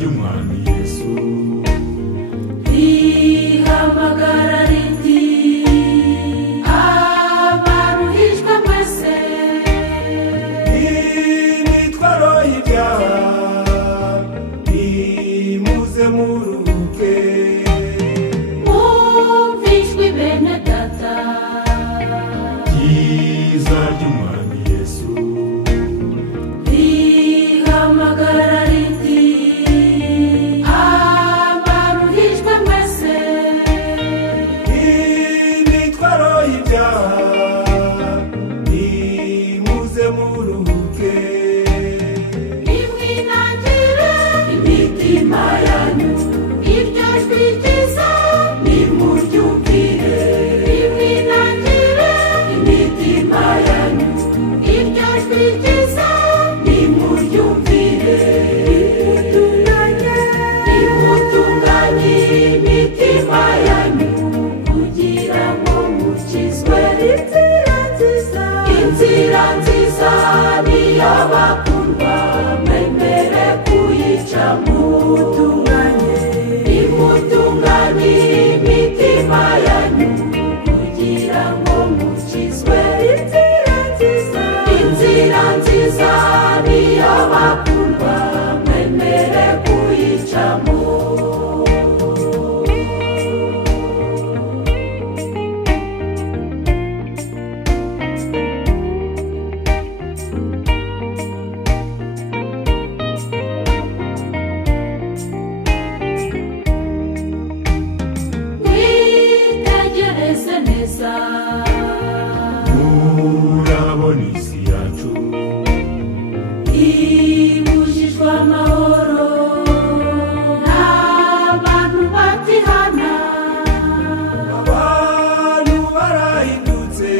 ry'umwami Yesu rihamagara riti abaruhijwe mwese imitwaro y'ibyaha nimuze muruhuke mwumvishwe bene data ryiza ry'umwami Yesu rihamagara riti abaruhijwe mwese imitwaro y'ibyaha nimuze muruhuke nimwinangire imitima yanyu iryo jwi ryiza nimuryumvire nimwinangire imitima yanyu iryo jwi ryiza nimuryumvire nimutunganye imitima yanyu kugira ngo mukizwe inzira nziza niyo bakundwa mwemere kuyicamo nimutunganye imitima yanyu kugira ngo mukizwe inzira nziza niyo bakundwa mwemere kuyicamo mwitegereze neza murabona isi yacu ibujijwe amahoro n'abantu batihana abantu barahindutse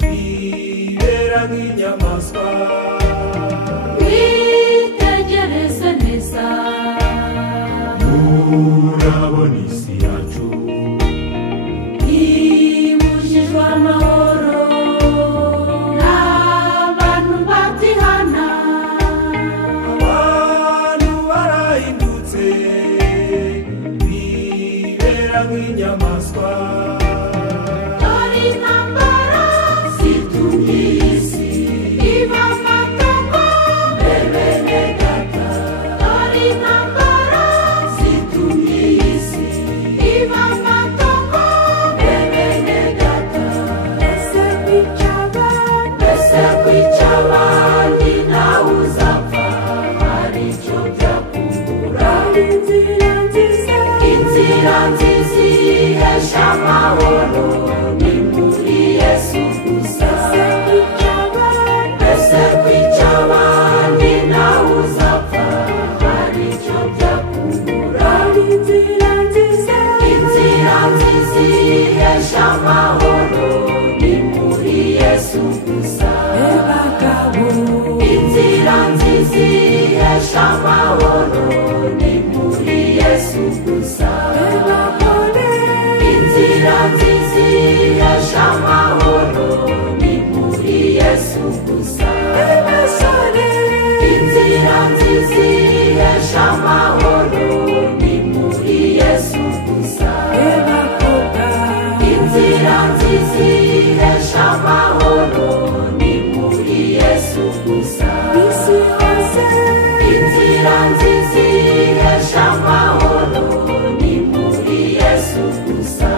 bibera nk'inyamaswa mwitegereze neza murabona isi yacu ibujijwe amahoro n'abantu batihana abantu barahindutse bibera nk'inyamaswa dore intambara zitumye isi iba amatongo bene data dore intambara zitumye isi iba amatongo bene data ese kwica abandi nawe uzapfa hari icyo byakungura inzira nziza ihesha amahoro ni muri Yesu gusa ese kwica abandi nawe uzapfa hari icyo byakungura inzira nziza ihesha amahoro ni muri Yesu gusa inzira nziza ihesha amahoro ni muri Yesu gusa inzira nziza ihesha amahoro ni muri Yesu gusa inzira nziza ihesha amahoro ni muri Yesu gusa inzira nziza ihesha amahoro ni muri Yesu gusa inzira nziza ihesha amahoro ni muri Yesu gusa